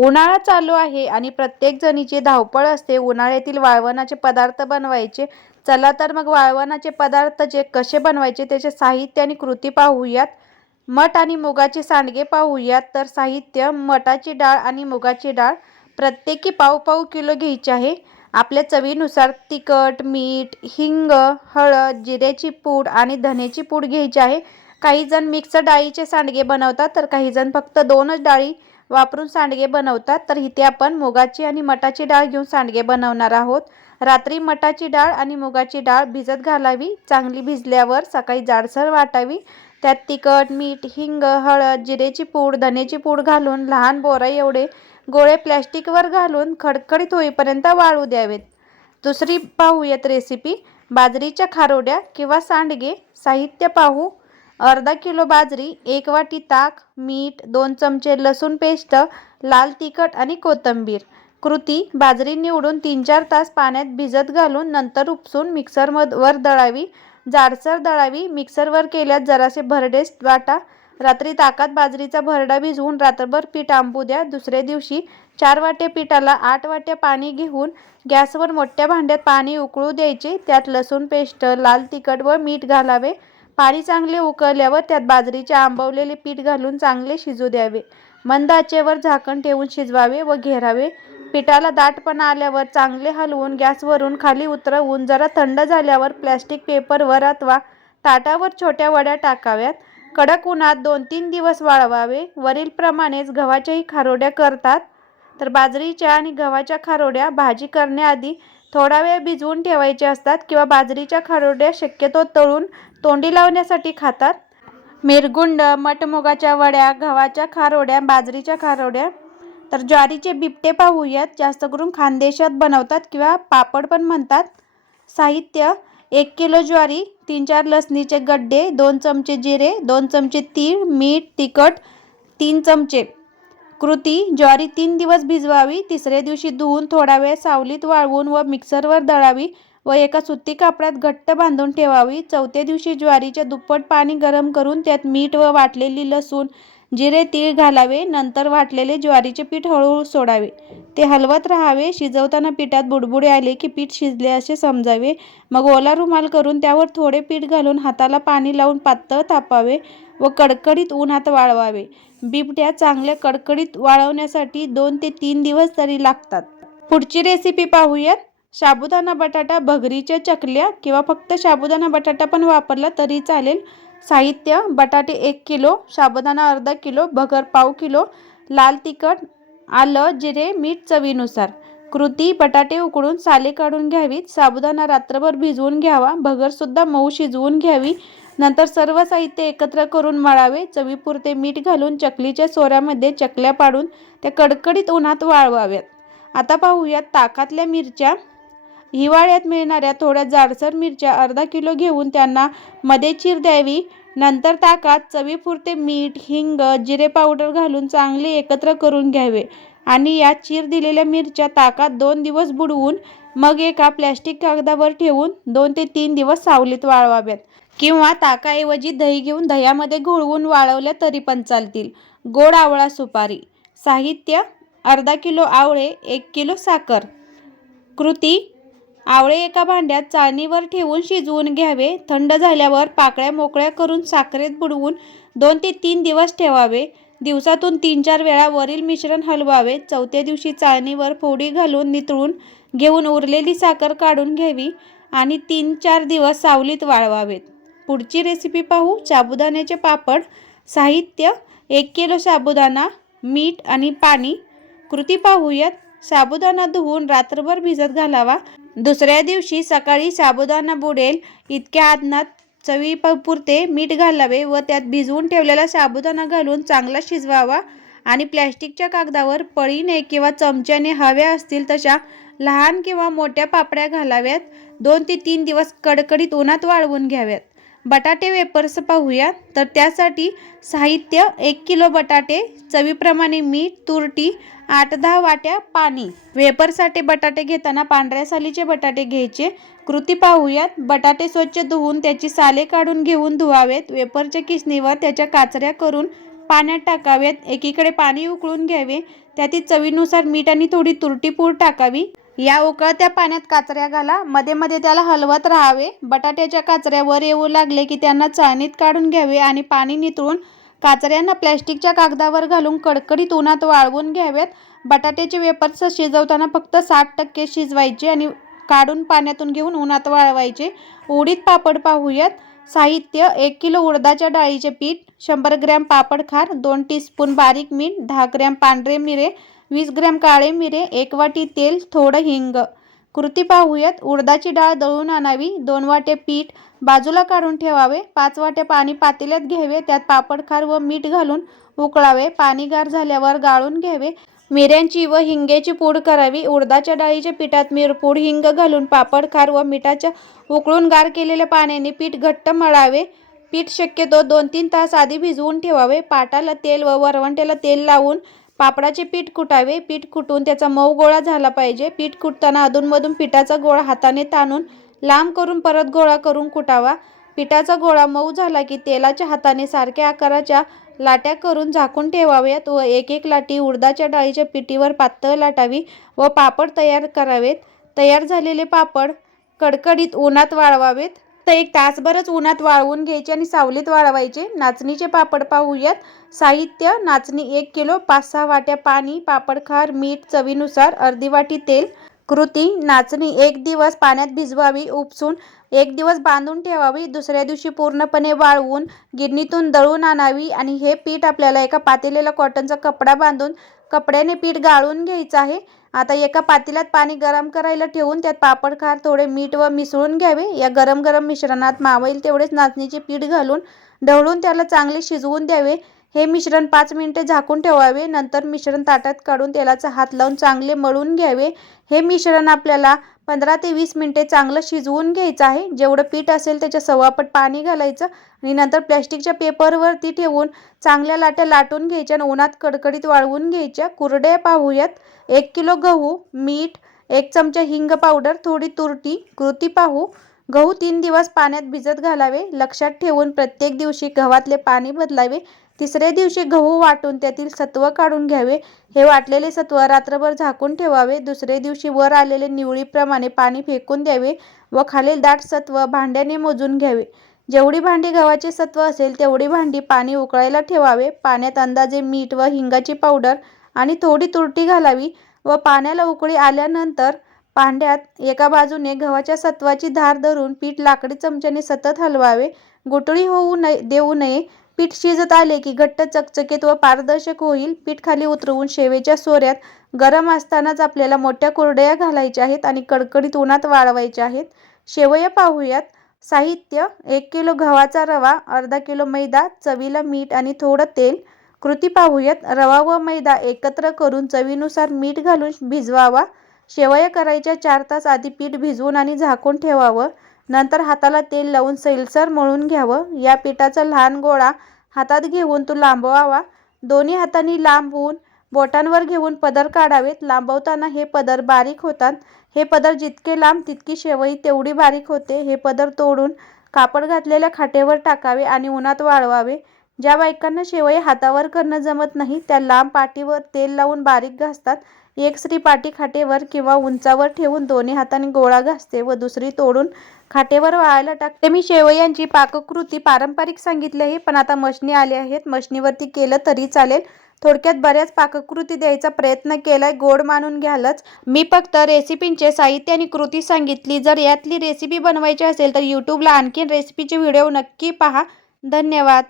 उन्हाळा चालू आहे आणि प्रत्येक जणीची धावपळ असते उन्हाळ्यातील वाळवणाचे पदार्थ बनवायचे. चला तर मग वाळवणाचे पदार्थ कसे बनवायचे त्याचे साहित्य आणि कृती पाहूयात. मठ आणि मुगाचे सांडगे पाहूयात. तर साहित्य: मटाची डाळ आणि मुगाची डाळ प्रत्येकी पाव पाव किलो घ्यायची आहे. आपल्या चवीनुसार तिखट, मीठ, हिंग, हळद, जिऱ्याची पूड आणि धनेची पूड घ्यायची आहे. काही जण मिक्स डाळीचे सांडगे बनवतात तर काही जण फक्त 2च डाळी वापरून सांडगे बनवतात. तर इथे आपण मुगाची आणि मटाची डाळ घेऊन सांडगे बनवणार आहोत. रात्री मटाची डाळ आणि मुगाची डाळ भिजत घालावी. चांगली भिजल्यावर सकाळी जाडसर वाटावी. त्यात तिखट, मीठ, हिंग, हळद, जिरेची पूड, धनेची पूड घालून लहान बोरा एवढे गोळे प्लॅस्टिकवर घालून खडखडीत होईपर्यंत वाळू द्यावेत. दुसरी पाहूयात रेसिपी: बाजरीच्या खारोड्या किंवा सांडगे. साहित्य पाहू: अर्धा किलो बाजरी, 1 वाटी ताक, मीठ, 2 चमचे लसूण पेस्ट, लाल तिखट आणि कोथिंबीर. कृती: बाजरी निवडून 3-4 तास पाण्यात भिजत घालून नंतर उपसून मिक्सरवर दळावी. जाडसर दळावी. मिक्सरवर केल्यास जरासे भरडेस वाटा. रात्री ताकात बाजरीचा भरडा भिजवून रात्रभर पीठ आंबू द्या. दुसऱ्या दिवशी 4 वाट्या पिठाला 8 वाट्या पाणी घेऊन गॅसवर मोठ्या भांड्यात पाणी उकळू द्यायचे. त्यात लसूण पेस्ट, लाल तिखट व मीठ घालावे. पाणी चांगले उकळल्यावर त्यात बाजरीचे आंबवलेले पीठ घालून चांगले शिजू द्यावे. मंद आचेवर झाकण ठेवून शिजवावे व घेरावे. पिठाला दाटपणा आल्यावर चांगले हलवून गॅसवरून खाली उतरवून जरा थंड झाल्यावर प्लॅस्टिक पेपरवर अथवा ताटावर छोट्या वड्या टाकाव्यात. कडक उन्हात 2-3 दिवस वाळवावे. वरीलप्रमाणेच गव्हाच्याही खारोड्या करतात. तर बाजरीच्या आणि गव्हाच्या खारोड्या भाजी करण्याआधी थोडा वेळ भिजवून ठेवायच्या असतात किंवा बाजरीच्या खारोड्या शक्यतो तळून तोंडी लावण्यासाठी खातात. मिरगुंड, मटमुगाच्या वड्या, गव्हाच्या खारोड्या, बाजरीच्या खारोड्या. तर ज्वारीचे बिबटे पाहूयात. जास्त करून खानदेशात बनवतात किंवा पापड पण म्हणतात. साहित्य: 1 किलो ज्वारी, 3-4 लसणीचे गड्डे, 2 चमचे जिरे, 2 चमचे तीळ, मीठ, तिखट 3 चमचे. कृती: ज्वारी 3 दिवस भिजवावी. तिसऱ्या दिवशी धुवून थोडा वेळ सावलीत वाळवून व मिक्सरवर दळावी व एका सुती कापडात घट्ट बांधून ठेवावी. चौथ्या दिवशी ज्वारीच्या दुप्पट पाणी गरम करून त्यात मीठ व वाटलेली लसूण, जिरे, तीळ घालावे. नंतर वाटलेले ज्वारीचे पीठ हळूहळू सोडावे. ते हलवत राहावे. शिजवताना पिठात बुडबुडे आले की पीठ शिजले असे समजावे. मग ओला रुमाल करून त्यावर थोडे पीठ घालून हाताला पाणी लावून पातळ थापावे व कडकडीत उन्हात वाळवावे. बिबट्या चांगल्या कडकडीत वाळवण्यासाठी 2 ते 3 दिवस तरी लागतात. पुढची रेसिपी पाहूयात. साबुदाणा बटाटा भगरीच्या चकल्या किंवा फक्त साबुदाणा बटाटा पण वापरला तरी चालेल. साहित्य: बटाटे 1 किलो, साबुदाणा अर्धा किलो, भगर पाव किलो, लाल तिखट, आलं, जिरे, मीठ चवीनुसार. कृती: बटाटे उकडून साले काढून घ्यावीत. साबुदाणा रात्रभर भिजवून घ्यावा. भगरसुद्धा मऊ शिजवून घ्यावी. नंतर सर्व साहित्य एकत्र करून मळावे. चवीपुरते मीठ घालून चकलीच्या सोऱ्यामध्ये चकल्या पाडून त्या कडकडीत उन्हात वाळवाव्यात. आता पाहूयात ताकातल्या मिरच्या. हिवाळ्यात मिळणाऱ्या थोड्या जाडसर मिरच्या अर्धा किलो घेऊन त्यांना मध्ये चीर द्यावी. नंतर ताकात चवीपुरते मीठ, हिंग, जिरे पावडर घालून चांगले एकत्र करून घ्यावे आणि या चीर दिलेल्या मिरच्या ताकात 2 दिवस बुडवून मग एका प्लॅस्टिक कागदावर ठेवून 2 ते 3 दिवस सावलीत वाळवाव्यात. किंवा ताकाऐवजी दही घेऊन दह्यामध्ये घोळवून वाळवल्या तरी पण चालतील. गोड आवळा सुपारी. साहित्य: अर्धा किलो आवळे, 1 किलो साखर. कृती: आवळे एका भांड्यात चाळणीवर ठेवून शिजवून घ्यावे. थंड झाल्यावर पाकळ्या मोकळ्या करून साखरेत बुडवून 2 ते 3 दिवस ठेवावे. दिवसातून 3-4 वेळा वरील मिश्रण हलवावे. चौथ्या दिवशी चाळणीवर फोडी घालून नितळून घेऊन उरलेली साखर काढून घ्यावी आणि 3-4 दिवस सावलीत वाळवावेत. पुढची रेसिपी पाहू. साबुदाण्याचे पापड. साहित्य: 1 किलो साबुदाणा, मीठ आणि पाणी. कृती पाहूयात. साबुदाणा धुवून रात्रभर भिजत घालावा. दुसऱ्या दिवशी सकाळी साबुदाणा बुडेल इतक्या आदनात चवीपुरते मीठ घालावे व त्यात भिजवून ठेवलेला साबुदाणा घालून चांगला शिजवावा आणि प्लॅस्टिकच्या कागदावर पळीने किंवा चमच्याने हव्या असतील तशा लहान किंवा मोठ्या पापड्या घालाव्यात. 2 ते 3 दिवस कडकडीत उन्हात वाळवून घ्याव्यात. बटाटे वेपर्स पाहूया. तर त्यासाठी साहित्य: 1 किलो बटाटे, चवीप्रमाणे मीठ, तुरटी, 8-10 वाट्या पाणी. वेपरसाठी बटाटे घेताना पांढऱ्या सालीचे बटाटे घ्यायचे. कृती पाहूयात. बटाटे स्वच्छ धुवून त्याची साले काढून घेऊन धुवावेत. वेपरच्या किसणीवर त्याच्या काचऱ्या करून पाण्यात टाकाव्यात. एकीकडे पाणी उकळून घ्यावे. त्यातील चवीनुसार मीठ आणि थोडी तुरटी पूड टाकावी। या उकळत्या पाण्यात काचऱ्या घाला, मध्ये मध्ये त्याला हलवत राहावे। बटाट्याच्या काचऱ्या वर येऊ लागले की त्यांना चाळणीत काढून घ्यावे आणि पाणी निथळून काचऱ्यांना प्लॅस्टिकच्या कागदावर घालून कडकडीत उन्हात वाळवून घ्याव्यात। बटाट्याचे वेफर्स शिजवताना फक्त 60% शिजवायचे आणि काढून पाण्यातून घेऊन उन्हात वाळवायचे। उडीद पापड पाहूयात। साहित्य: 1 किलो उडदाच्या डाळीचे पीठ, 100 ग्रॅम पापड खार, 2 टीस्पून बारीक मीठ, 10 ग्रॅम पांढरे मिरे, 20 ग्रॅम काळे मिरे, 1 वाटी तेल, थोडं हिंग। कृती पाहूयात। उडदाची डाळ दळून आणावी, 2 वाटे पीठ बाजूला काढून ठेवावे, 5 वाटे पाणी पातेल्यात घ्यावे, त्यात पापड खार व मीठ घालून उकळावे, पाणी गार झाल्यावर गाळून घ्यावे। मिऱ्यांची व हिंग्याची पूड करावी। उडदाच्या डाळीच्या पिठात मिरपूड, हिंग घालून पापड खार व मिठाच्या उकळून गार केलेल्या पाण्याने पीठ घट्ट मळावे। पीठ शक्यतो 2-3 तास आधी भिजवून ठेवावे। पाटाला तेल व वरवंट्याला तेल लावून पापडाचे पीठ कुटावे। पीठ कुटून त्याचा मऊ गोळा झाला पाहिजे। पीठ कुटताना अधूनमधून पिठाचा गोळा हाताने ताणून लांब करून परत गोळा करून कुटावा। पिठाचा गोळा मऊ झाला की तेलाच्या हाताने सारख्या आकाराच्या लाट्या करून झाकून ठेवाव्यात व एक लाटी उडदाच्या डाळीच्या पिठीवर पातळ लाटावी व पापड तयार करावेत। तयार झालेले पापड कडकडीत उन्हात वाळवावेत। तर 1 तासभरच उन्हात वाळवून घ्यायचे आणि सावलीत वाळवायचे। नाचणीचे पापड पाहूयात। साहित्य: नाचणी 1 किलो, 5-6 वाट्या पाणी, पापड खार, मीठ चवीनुसार, अर्धी वाटी तेल। कृती: नाचणी 1 दिवस पाण्यात भिजवावी, उपसून 1 दिवस बांधून ठेवावी, दुसऱ्या दिवशी पूर्णपणे वाळवून गिरणीतून दळून आणावी आणि हे पीठ आपल्याला एका पातेल्याला कॉटनचा कपडा बांधून कपड्याने पीठ गाळून घ्यायचं आहे। आता एका पातेल्यात पाणी गरम करायला ठेवून त्यात पापड खार, थोडे मीठ व मिसळून घ्यावे। या गरम गरम मिश्रणात मावेल तेवढेच नाचणीचे पीठ घालून ढवळून त्याला चांगले शिजवून द्यावे। हे मिश्रण 5 मिनिटे झाकून ठेवावे। नंतर मिश्रण ताटात काढून तेलाचा हात लावून चांगले मळून घ्यावे। हे मिश्रण आपल्याला 15 ते 20 मिनिटे चांगलं शिजवून घ्यायचं आहे। जेवढं पीठ असेल त्याच्या सव्वापट पाणी घालायचं आणि नंतर प्लॅस्टिकच्या पेपरवरती ठेवून चांगल्या लाट्या लाटून घ्यायच्या आणि उन्हात कडकडीत वाळवून घ्यायच्या। कुरडया पाहूयात। 1 किलो गहू, मीठ, 1 चमचा हिंग पावडर, थोडी तुरटी। कृती पाहू। गहू 3 दिवस पाण्यात भिजत घालावे। लक्षात ठेवून प्रत्येक दिवशी गव्हातले पाणी बदलावे। तिसऱ्या दिवशी गहू वाटून त्यातील सत्व काढून घ्यावे। हे वाटलेले सत्व रात्रभर झाकून ठेवावे। दुसऱ्या दिवशी वर आलेले निवळीप्रमाणे पाणी फेकून द्यावे व खालील दाट सत्व भांड्याने मोजून घ्यावे। जेवढी भांडी गव्हाचे सत्व असेल तेवढी भांडी पाणी उकळायला ठेवावे। पाण्यात अंदाजे मीठ व हिंगाची पावडर आणि थोडी तुरटी घालावी व पाण्याला उकळी आल्यानंतर भांड्यात एका बाजूने गव्हाच्या सत्वाची धार धरून पीठ लाकडी चमच्याने सतत हलवावे, गुठळी होऊ देऊ नये। पीठ शिजत आले की घट्ट, चकचकीत व पारदर्शक होईल। पीठ खाली उतरवून शेवेच्या सोऱ्यात गरम असतानाच आपल्याला मोठ्या कुरडया घालायच्या आहेत आणि कडकडीत उन्हात वाळवायच्या आहेत। शेवया पाहूयात। साहित्य: 1 किलो गव्हाचा रवा, अर्धा किलो मैदा, चवीला मीठ आणि थोडं तेल। कृती पाहूयात। रवा व मैदा एकत्र करून चवीनुसार मीठ घालून भिजवावा। शेवया करायच्या 4 तास आधी पीठ भिजवून आणि झाकून ठेवावं। नंतर हाताला तेल लावून सैलसर मळून घ्यावं। या पिठाचा लहान गोळा हातात घेऊन तो लांबवावा। दोन्ही हातांनी लांबवून बोटांवर घेऊन पदर काढावेत। लांबवताना हे पदर बारीक होतात। हे पदर जितके लांब तितकी शेवई तेवढी बारीक होते। हे पदर तोडून कापड घातलेल्या खाटेवर टाकावे आणि उन्हात वाळवावे। ज्या बायकांना शेवया हातावर करणं जमत नाही त्या लांब पाटीवर तेल लावून बारीक घासतात। एक स्त्री पाटी खाटेवर किंवा उंचावर ठेवून दोन्ही हातांनी गोळा घासते व दुसरी तोडून खाटेवर वाळायला टाकते। मी शेवयांची पाककृती पारंपरिक सांगितली आहे, पण आता मशनी आल्या आहेत, मशनीवरती केलं तरी चालेल। थोडक्यात बऱ्याच पाककृती द्यायचा प्रयत्न केलाय, गोड मानून घ्यालच। मी फक्त रेसिपींचे साहित्य आणि कृती सांगितली। जर यातली रेसिपी बनवायची असेल तर यूट्यूबला आणखीन रेसिपीचे व्हिडिओ नक्की पहा। धन्यवाद।